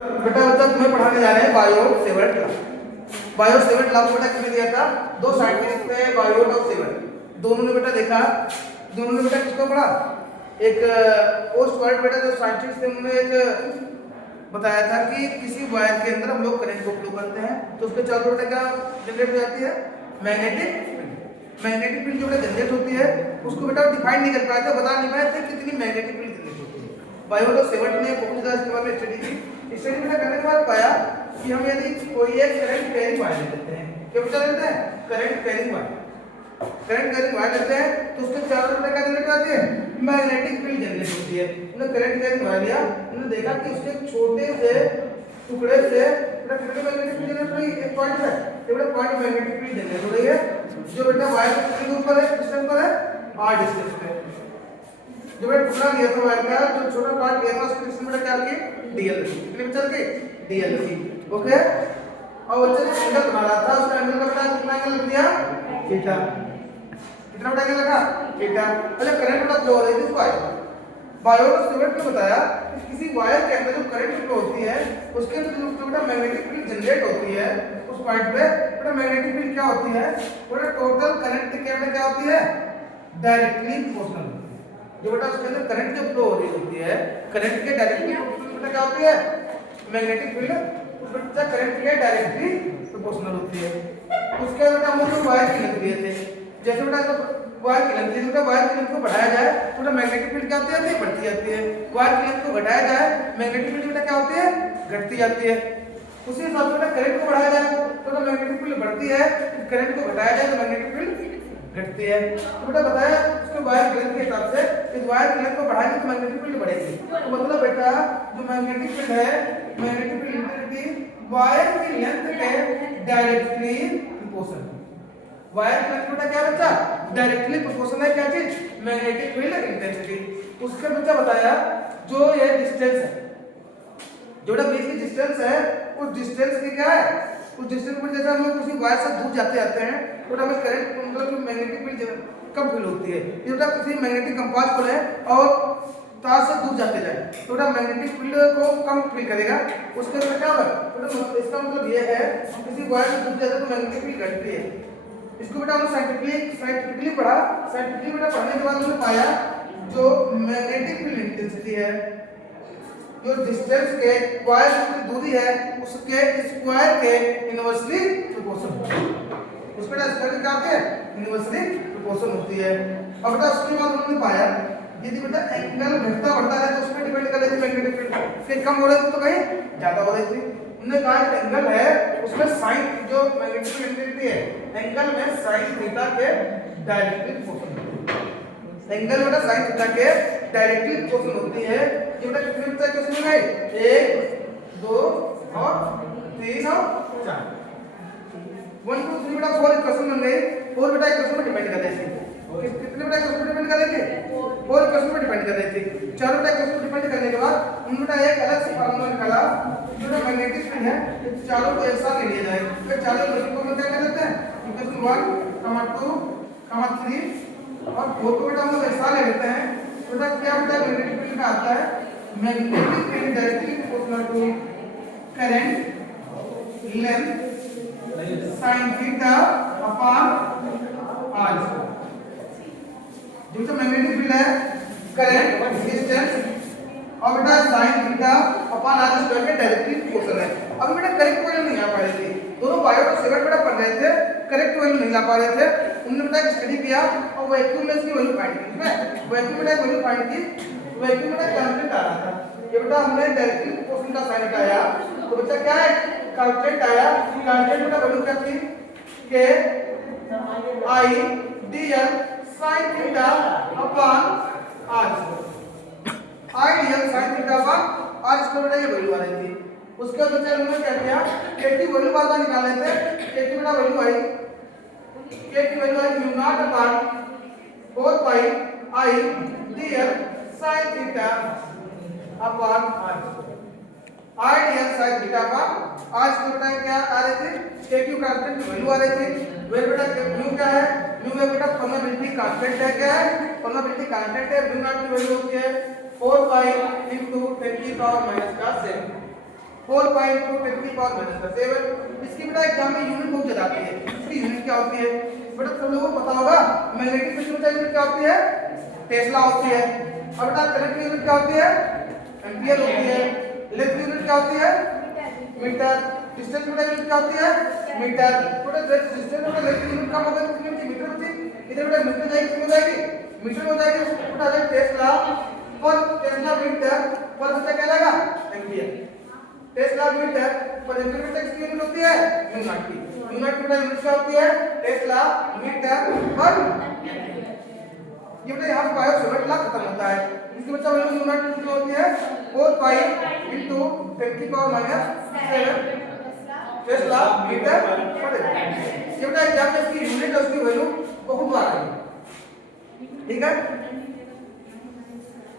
बेटा बच्चा तुम्हें पढ़ाने जा रहे हैं bio Savart law. Bio Savart law बेटा किसने दिया था? दो साइंटिस्ट थे, बायोट और सेवर्ट। दोनों ने बेटा देखा, दोनों ने बेटा किसको पढ़ा? एक पोस्ट वर्ड बेटा जो साइंटिस्ट थे उन्होंने एक बताया था कि किसी वायर के अंदर हम लोग करंट को फ्लो करते हैं तो उसके चारों बेटा क्या जनरेट हो जाती है? Magnetic field. मैग्नेटिक फील्ड जो बेटा जनरेट होती है उसको बेटा डिफाइन नहीं कर पाए थे, बता नहीं पाए थे कितनी मैग्नेटिक फील्ड जनरेट होती है। बायोट और सेवर्ट ने बहुत ज़्यादा इसके बारे में स्टडी की। स्टडी में करने के बाद पाया कि हम यदि कोई एक करंट कैरिंग वायर लेते हैं, क्या बता लेते हैं? Current carrying wire. Current carrying wire लेते हैं तो उसके चारों तरफ क्या जनरेट होती है? मैग्नेटिक फील्ड जनरेट होती है। उन्होंने करंट कैरिंग वायर लिया, उन्होंने देखा कि उसके छोटे से टुकड़े से बेटा कितने मैग्नेटिक फील्ड जनरेट हो रही है? एक पॉइंट है, ये बेटा पॉइंट मैग्नेटिक फील्ड जनरेट हो रही है जो बेटा वायर के ऊपर है, डिस्टेंस पर है, r डिस्टेंस पे। जो बेटा टुकड़ा लिया था वायर का, जो छोटा पार्ट लिया था उसकी डिस्टेंस बेटा क्या की? dl थी। कितने मीटर की? dl थी। ओके, और बच्चे ने एंगल बना रहा था, उसका एंगल का पता कितना एंगल लग दिया? थीटा। कितना बड़ा एंगल लगा? थीटा। अच्छा, करंट बड़ा फ्लो हो रही थी वायर में। बायोट और सेवर्ट ने बताया कि किसी वायर के अंदर जो करंट फ्लो होती है उसके अंदर जो बेटा मैग्नेटिक फील्ड जनरेट होती है उस पॉइंट पे बेटा मैग्नेटिक फील्ड क्या होती है? बेटा टोटल करंट के केवल क्या होती है? Directly proportional. जो बेटा उसके अंदर करंट जो फ्लो हो रही होती है, करंट के डायरेक्टली प्रोपोर्शनल बेटा क्या होती है? मैग्नेटिक फील्ड उस बेटा करंट के डायरेक्टली प्रोपोर्शनल होती है। उसके बेटा हम लोग वायर की लेंथ लिए थे, जैसे बेटा वायर की लेंथ, जैसे वायर की लेंथ को बढ़ाया जाए तो बेटा मैग्नेटिक फील्ड क्या होती है? बढ़ती जाती है। वायर की लेंथ को घटाया जाए मैग्नेटिक फील्ड बेटा क्या होती है? घटती जाती है। उसी हिसाब से बेटा करंट को बढ़ाया जाए तो बेटा मैग्नेटिक फील्ड बढ़ती है, करंट को घटाया जाए तो मैग्नेटिक फील्ड घटती है। तो बेटा बताया उसके वायर की लेंथ के हिसाब से इस वायर की लेंथ को बढ़ाएंगे तो मैग्नेटिक फील्ड बढ़ेगी। तो मतलब बेटा जो मैग्नेटिक फील्ड है, मैग्नेटिक फील्ड इंटेंसिटी वायर की लेंथ के डायरेक्टली प्रोपोर्शनल। वायर की लेंथ बेटा क्या बच्चा? डायरेक्टली प्रोपोर्शनल है क्या चीज? Magnetic field intensity. उसके बच्चा बताया जो ये डिस्टेंस है, जो बेटा बीच की डिस्टेंस है, उस डिस्टेंस की क्या है? उस डिस्टेंस पर जैसे हम लोग किसी वायर से दूर जाते हैं तो हमें करंट मतलब जो मैग्नेटिक फील्ड कम फील होती है। ये बेटा किसी मैग्नेटिक कंपास को है और तार से दूर जाते जाए तो बेटा मैग्नेटिक फील्ड को कम फील करेगा। उसके अंदर क्या होगा? तो इसका मतलब ये है किसी वायर से दूर जाते तो मैग्नेटिक फील्ड घटती है। इसको बेटा हमने साइंटिफिकली पढ़ा। साइंटिफिकली बेटा पढ़ने के बाद हमने पाया जो मैग्नेटिक फील्ड इंटेंसिटी है, जो डिस्टेंस के वायर से दूरी है उसके स्क्वायर के इनवर्सली प्रोपोर्शनल। उस बेटा स्क्वायर क्या होती है? इनवर्सली प्रोपोर्शनल होती है। अब बेटा उसके बाद उन्होंने पाया यदि बेटा एंगल घटता बढ़ता है तो उस पर डिपेंड कर रही थी मैग्नेटिक फील्ड, कहीं कम हो रही थी तो कहीं ज्यादा हो रही थी। उन्होंने कहा एंगल है उसमें साइन जो मैग्नेटिक फील्ड इंटेंसिटी है एंगल में साइन थीटा के डायरेक्टली प्रोपोर्शनल होती है। एंगल बेटा साइन थीटा के डायरेक्टली प्रोपोर्शनल होती है। ये बेटा कितने बच्चे क्वेश्चन में गए? 1 2 और 3 और 4। 1 2 3 बेटा 4 क्वेश्चन बन गए। 4 बेटा एक क्वेश्चन में डिपेंड कर रहे थे। कितने बेटा क्वेश्चन पे डिपेंड कर रहे थे? 4 क्वेश्चन पे डिपेंड कर रहे थे। चारों बेटा क्वेश्चन डिपेंड करने के बाद उन बेटा एक अलग से फार्मूला निकाला जो बेटा मैग्नेटिक फील्ड है चारों को एक साथ ले लिया जाए। फिर चारों क्वेश्चन को हम क्या कर देते हैं? इक्वेशन 1 2 3 और 4 को बेटा हम लोग एक साथ ले लेते हैं। बेटा क्या बेटा मैग्नेटिक फील्ड का आता है? Magnetic field directly proportional to current length sin theta upon r। जो मैग्नेटिक फील्ड है करंट डिस्टेंस और बेटा sin theta upon r square के डायरेक्टली प्रोपोर्शनल है। अभी बेटा करेक्ट वैल्यू नहीं आ पा रही थी, दोनों बायोट और सेवर्ट बेटा पढ़ रहे थे, करेक्ट वैल्यू नहीं ला पा रहे थे। उन्होंने बेटा स्टडी किया और वैक्यूम में इसकी वैल्यू फाइंड की। इसमें वैक्यूम में वैल्यू फाइंड की, वैक्यूम में कांस्टेंट आ रहा था। ये बेटा हमने डायरेक्टली प्रोपोर्शनल का साइन हटाया तो बच्चा क्या है? कांस्टेंट आया। कांस्टेंट बेटा वैल्यू क्या थी? के आई dl sin theta upon r। आई dl sin theta upon r square बेटा ये वैल्यू आ रही थी। उसके बाद बच्चा उन्होंने क्या किया? k की वैल्यू बार बार निकाल लेते हैं। k की बेटा वैल्यू आई, k की value I mu naught upon 4 pi i dl sin theta upon r। i dl sin theta upon r square बेटा क्या आ रही थी? k की कांस्टेंट की वैल्यू आ रही थी। वैल्यू बेटा म्यू क्या है? म्यू में बेटा परमेबिलिटी कांस्टेंट है। क्या है? परमेबिलिटी कांस्टेंट है। म्यू नॉट की वैल्यू होती है 4 पाई इनटू 10 की पावर -7। 4 पाई इंटू 10 की पावर माइनस 7। इसकी बेटा एग्जाम में यूनिट बहुत ज्यादा आती है। इसकी यूनिट क्या होती है बेटा, सब लोगों को पता होगा। मैग्नेटिक फील्ड की यूनिट क्या होती है, टेस्ला होती है। अब बेटा करंट की यूनिट क्या होती है, एम्पियर होती है। इलेक्ट्रिक यूनिट क्या होती है, मीटर। डिस्टेंस की यूनिट क्या होती है, मीटर। बेटा डिस्टेंस और इलेक्ट्रिक यूनिट कम हो गई तो यूनिट मीटर होती है। इधर बेटा मीटर जाएगी, कितनी हो जाएगी, मीटर हो जाएगी। बेटा जब टेस्ला पर टेस्ला मीटर पर उसका क्या लगेगा, एम्पियर। टेस्ला मीटर पर एम्पियर में कितनी यूनिट होती है, यूनिट की। यूनिट बेटा यूनिट क्या होती है, टेस्ला मीटर पर। ये बेटा यहाँ पे बायो 7 लाख खत्म होता है। इसके बच्चा वैल्यू यूनिट कितनी होती है, 4 पाई इनटू 10 की पावर माइनस 7 टेस्ला मीटर पर। ये बेटा एग्जाम में इसकी यूनिट और उसकी वैल्यू बहुत बार आई, ठीक है।